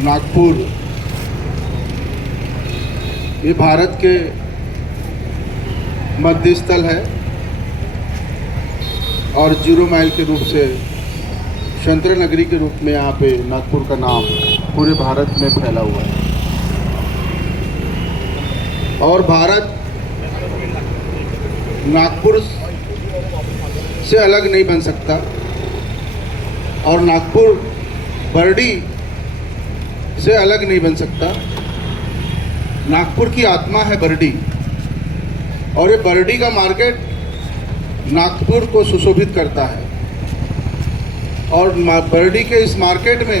नागपुर ये भारत के मध्य स्थल है और 0 माइल के रूप से शंतर नगरी के रूप में यहाँ पे नागपुर का नाम पूरे भारत में फैला हुआ है। और भारत नागपुर से अलग नहीं बन सकता और नागपुर बर्डी से अलग नहीं बन सकता। नागपुर की आत्मा है बर्डी और ये बर्डी का मार्केट नागपुर को सुशोभित करता है। और बर्डी के इस मार्केट में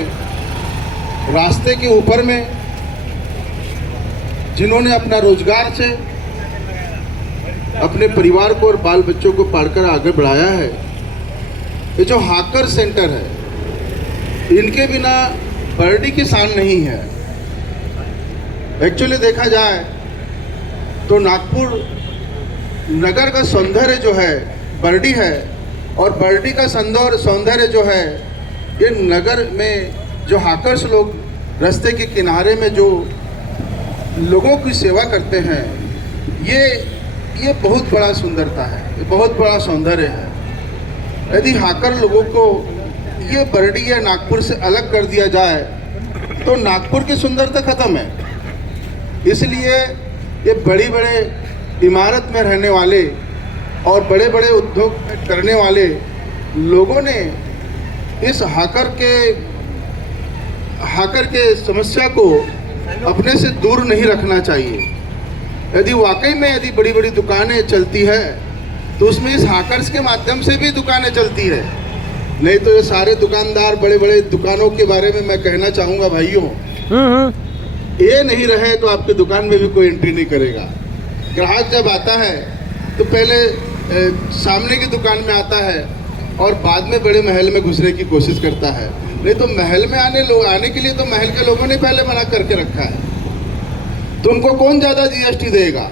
रास्ते के ऊपर में जिन्होंने अपना रोजगार से अपने परिवार को और बाल बच्चों को पढ़कर आगे बढ़ाया है, ये जो हाकर सेंटर है, इनके बिना बर्डी की शान नहीं है। एक्चुअली देखा जाए तो नागपुर नगर का सौंदर्य जो है बर्डी है और बर्डी का सौंदर्य जो है ये नगर में जो हाकर्स लोग रास्ते के किनारे में जो लोगों की सेवा करते हैं, ये बहुत बड़ा सुंदरता है, ये बहुत बड़ा सौंदर्य है। यदि हाकर लोगों को ये बर्डी या नागपुर से अलग कर दिया जाए तो नागपुर की सुंदरता खत्म है। इसलिए ये बड़ी बड़े इमारत में रहने वाले और बड़े बड़े उद्योग करने वाले लोगों ने इस हाकर के समस्या को अपने से दूर नहीं रखना चाहिए। यदि वाकई में यदि बड़ी बड़ी दुकानें चलती है तो उसमें इस हाकर्स के माध्यम से भी दुकानें चलती है। नहीं तो ये सारे दुकानदार बड़े बड़े दुकानों के बारे में मैं कहना चाहूँगा भाइयों, ये नहीं रहे तो आपके दुकान में भी कोई एंट्री नहीं करेगा। ग्राहक जब आता है तो पहले सामने की दुकान में आता है और बाद में बड़े महल में घुसने की कोशिश करता है। नहीं तो महल में आने के लिए तो महल के लोगों ने पहले मना करके रखा है। तुमको कौन ज़्यादा जीएसटी देगा,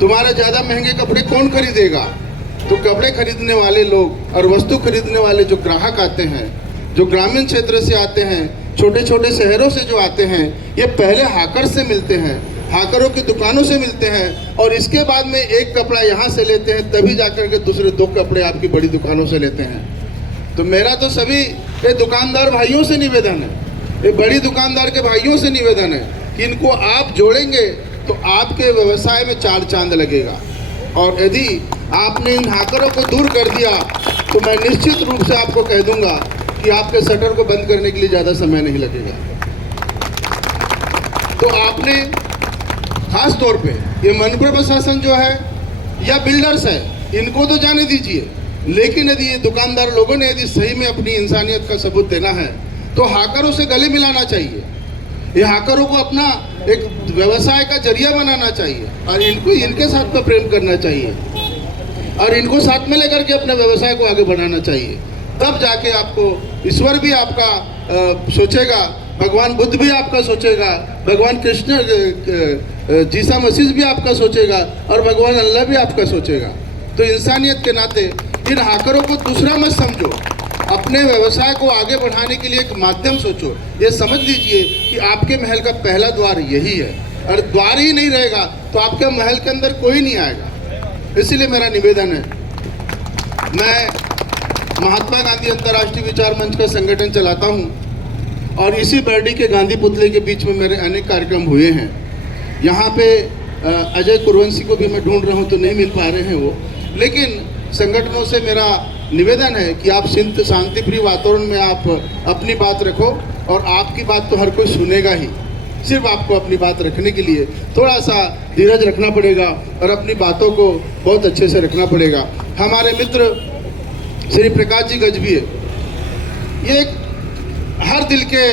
तुम्हारे ज़्यादा महंगे कपड़े कौन खरीदेगा? तो कपड़े खरीदने वाले लोग और वस्तु खरीदने वाले जो ग्राहक आते हैं, जो ग्रामीण क्षेत्र से आते हैं, छोटे छोटे शहरों से जो आते हैं, ये पहले हाकर से मिलते हैं, हाकरों की दुकानों से मिलते हैं और इसके बाद में एक कपड़ा यहाँ से लेते हैं, तभी जाकर के दूसरे 2 कपड़े आपकी बड़ी दुकानों से लेते हैं। तो मेरा तो सभी ये दुकानदार भाइयों से निवेदन है, ये बड़ी दुकानदार के भाइयों से निवेदन है कि इनको आप जोड़ेंगे तो आपके व्यवसाय में 4 चांद लगेगा। और यदि आपने इन हाकरों को दूर कर दिया तो मैं निश्चित रूप से आपको कह दूंगा कि आपके शटर को बंद करने के लिए ज़्यादा समय नहीं लगेगा। तो आपने खास तौर पे ये मनपुर प्रशासन जो है या बिल्डर्स है, इनको तो जाने दीजिए, लेकिन यदि ये दुकानदार लोगों ने यदि सही में अपनी इंसानियत का सबूत देना है तो हाकरों से गले मिलाना चाहिए। ये हाकरों को अपना एक व्यवसाय का जरिया बनाना चाहिए और इनको इनके साथ में प्रेम करना चाहिए और इनको साथ में लेकर के अपने व्यवसाय को आगे बढ़ाना चाहिए। तब जाके आपको ईश्वर भी आपका सोचेगा, भगवान बुद्ध भी आपका सोचेगा, भगवान कृष्ण जीसा मसीह भी आपका सोचेगा और भगवान अल्लाह भी आपका सोचेगा। तो इंसानियत के नाते इन हाकरों को दूसरा मत समझो, अपने व्यवसाय को आगे बढ़ाने के लिए एक माध्यम सोचो। ये समझ लीजिए कि आपके महल का पहला द्वार यही है और द्वार ही नहीं रहेगा तो आपके महल के अंदर कोई नहीं आएगा। इसीलिए मेरा निवेदन है, मैं महात्मा गांधी अंतर्राष्ट्रीय विचार मंच का संगठन चलाता हूं और इसी बर्डी के गांधी पुतले के बीच में मेरे अनेक कार्यक्रम हुए हैं। यहाँ पे अजय कुरवंशी को भी मैं ढूंढ रहा हूँ तो नहीं मिल पा रहे हैं वो, लेकिन संगठनों से मेरा निवेदन है कि आप शांतिप्रिय वातावरण में आप अपनी बात रखो और आपकी बात तो हर कोई सुनेगा ही। सिर्फ आपको अपनी बात रखने के लिए थोड़ा सा धीरज रखना पड़ेगा और अपनी बातों को बहुत अच्छे से रखना पड़ेगा। हमारे मित्र श्री प्रकाश जी गजबीये, ये एक हर दिल के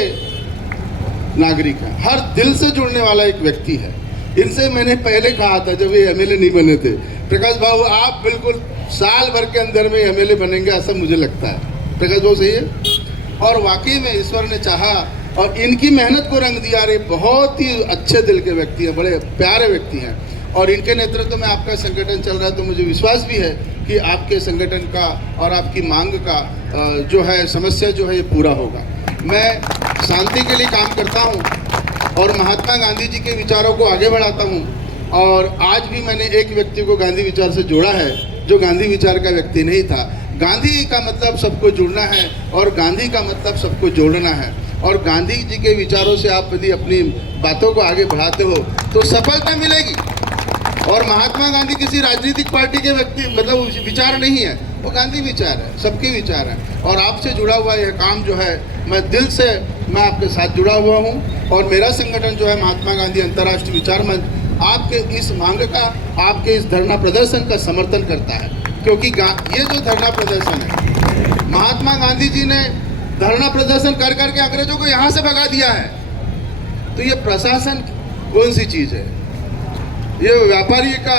नागरिक है, हर दिल से जुड़ने वाला एक व्यक्ति है। इनसे मैंने पहले कहा था जब ये एमएलए नहीं बने थे, प्रकाश बाबू आप बिल्कुल साल भर के अंदर में एमएलए बनेंगे ऐसा मुझे लगता है। प्रकाश बाबू सही है और वाकई में ईश्वर ने चाहा और इनकी मेहनत को रंग दिया। रे बहुत ही अच्छे दिल के व्यक्ति हैं, बड़े प्यारे व्यक्ति हैं और इनके नेतृत्व में आपका संगठन चल रहा है तो मुझे विश्वास भी है कि आपके संगठन का और आपकी मांग का जो है समस्या जो है ये पूरा होगा। मैं शांति के लिए काम करता हूँ और महात्मा गांधी जी के विचारों को आगे बढ़ाता हूँ। और आज भी मैंने एक व्यक्ति को गांधी विचार से जोड़ा है जो गांधी विचार का व्यक्ति नहीं था। गांधी का मतलब सबको जुड़ना है और गांधी का मतलब सबको जोड़ना है। और गांधी जी के विचारों से आप यदि अपनी बातों को आगे बढ़ाते हो तो सफलता मिलेगी। और महात्मा गांधी किसी राजनीतिक पार्टी के व्यक्ति मतलब विचार नहीं है, वो गांधी विचार है, सबके विचार है। और आपसे जुड़ा हुआ यह काम जो है, मैं दिल से मैं आपके साथ जुड़ा हुआ हूँ। और मेरा संगठन जो है महात्मा गांधी अंतर्राष्ट्रीय विचार मंच आपके इस मांग का, आपके इस धरना प्रदर्शन का समर्थन करता है। क्योंकि ये जो धरना प्रदर्शन है, महात्मा गांधी जी ने धरना प्रदर्शन कर करके अंग्रेजों को यहाँ से भगा दिया है। तो ये प्रशासन कौन सी चीज़ है? ये व्यापारी का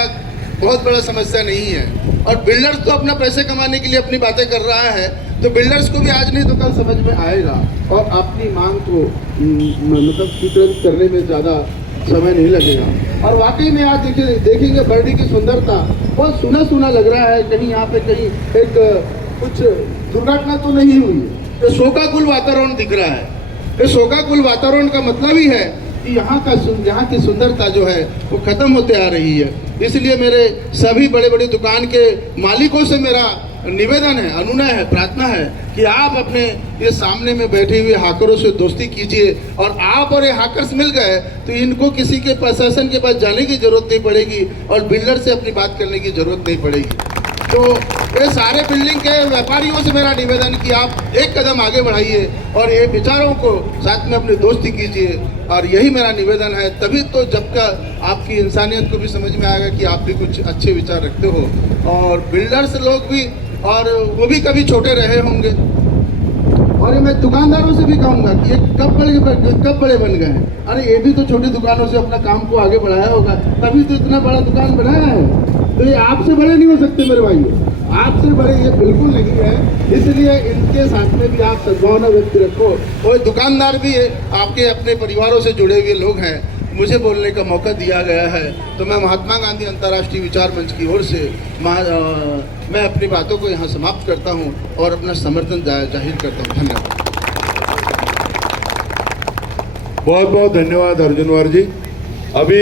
बहुत बड़ा समस्या नहीं है। और बिल्डर्स तो अपना पैसे कमाने के लिए अपनी बातें कर रहा है, तो बिल्डर्स को भी आज नहीं तो कल समझ में आएगा और अपनी मांग को मतलब स्वीकृत करने में ज़्यादा समय नहीं लगेगा। और वाकई में आज देखेंगे बर्डी की सुंदरता बहुत सुना सुना लग रहा है। कहीं यहाँ पे कहीं एक कुछ दुर्घटना तो नहीं हुई है, तो शोकाकुल वातावरण दिख रहा है। ये शोकाकुल वातावरण का मतलब ही है कि यहाँ की सुंदरता जो है वो खत्म होते आ रही है। इसलिए मेरे सभी बड़े बड़े दुकान के मालिकों से मेरा निवेदन है, अनुनय है, प्रार्थना है कि आप अपने ये सामने में बैठे हुए हाकरों से दोस्ती कीजिए। और आप और ये हाकर्स मिल गए तो इनको किसी के प्रशासन के पास जाने की जरूरत नहीं पड़ेगी और बिल्डर से अपनी बात करने की जरूरत नहीं पड़ेगी। तो ये सारे बिल्डिंग के व्यापारियों से मेरा निवेदन कि आप एक कदम आगे बढ़ाइए और ये विचारों को साथ में अपनी दोस्ती कीजिए। और यही मेरा निवेदन है। तभी तो जब का आपकी इंसानियत को भी समझ में आएगा कि आप भी कुछ अच्छे विचार रखते हो। और बिल्डर्स लोग भी, और वो भी कभी छोटे रहे होंगे। और मैं दुकानदारों से भी कहूँगा कि ये कब बड़े बन गए हैं। अरे ये भी तो छोटी दुकानों से अपना काम को आगे बढ़ाया होगा, तभी तो इतना बड़ा दुकान बनाया है। तो ये आपसे बड़े नहीं हो सकते मेरे भाइयों, आपसे बड़े ये बिल्कुल नहीं है। इसलिए इनके साथ में भी आप सद्भावना व्यक्त रखो। और दुकानदार भी आपके अपने परिवारों से जुड़े हुए लोग हैं। मुझे बोलने का मौका दिया गया है तो मैं महात्मा गांधी अंतर्राष्ट्रीय विचार मंच की ओर से मैं अपनी बातों को यहाँ समाप्त करता हूँ और अपना समर्थन जाहिर करता हूँ। धन्यवाद। बहुत बहुत धन्यवाद अर्जुनवार जी। अभी